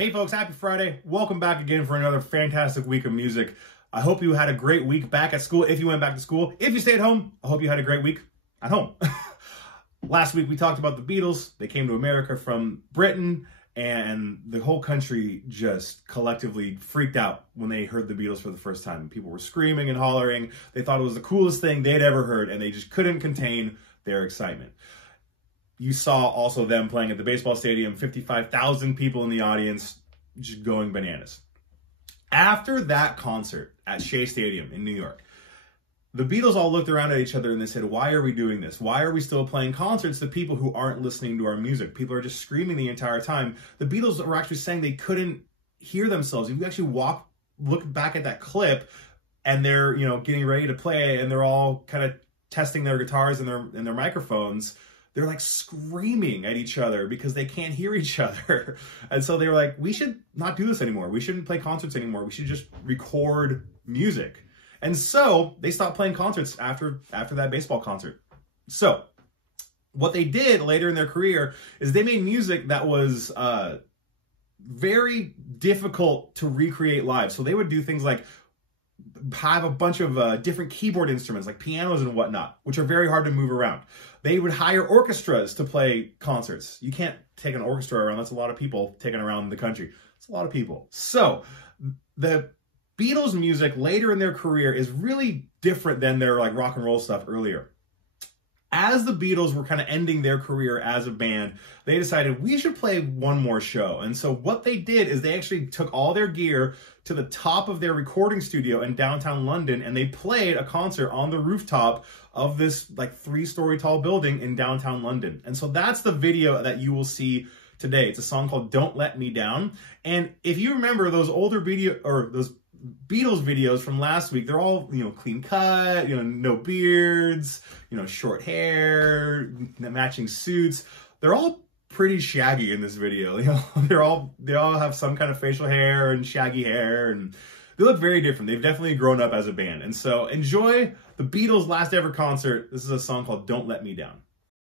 Hey folks, happy Friday. Welcome back again for another fantastic week of music. I hope you had a great week back at school, if you went back to school. If you stayed home, I hope you had a great week at home. Last week we talked about the Beatles. They came to America from Britain, and the whole country just collectively freaked out when they heard the Beatles for the first time. People were screaming and hollering. They thought it was the coolest thing they'd ever heard, and they just couldn't contain their excitement. You saw also them playing at the baseball stadium, 55,000 people in the audience, just going bananas. After that concert at Shea Stadium in New York, the Beatles all looked around at each other and they said, why are we doing this? Why are we still playing concerts to people who aren't listening to our music? People are just screaming the entire time. The Beatles were actually saying they couldn't hear themselves. If you actually look back at that clip, and they're, getting ready to play, and they're all kind of testing their guitars and their microphones, they're like screaming at each other because they can't hear each other. And so they were like, we should not do this anymore. We shouldn't play concerts anymore. We should just record music. And so they stopped playing concerts after that baseball concert. So what they did later in their career is they made music that was very difficult to recreate live. So they would do things like have a bunch of different keyboard instruments like pianos and whatnot, which are very hard to move around. They would hire orchestras to play concerts. You can't take an orchestra around. That's a lot of people taken around the country. It's a lot of people. So the Beatles music later in their career is really different than their like rock and roll stuff earlier. As the Beatles were kind of ending their career as a band, they decided we should play one more show. And so what they did is they actually took all their gear to the top of their recording studio in downtown London, and they played a concert on the rooftop of this like 3-story tall building in downtown London. And so that's the video that you will see today. It's a song called Don't Let Me Down. And if you remember those older those Beatles videos from last week, they're all, clean cut, no beards, short hair, matching suits. They're all pretty shaggy in this video. They all have some kind of facial hair and shaggy hair, and they look very different. They've definitely grown up as a band. And so enjoy the Beatles' last ever concert. This is a song called Don't Let Me Down.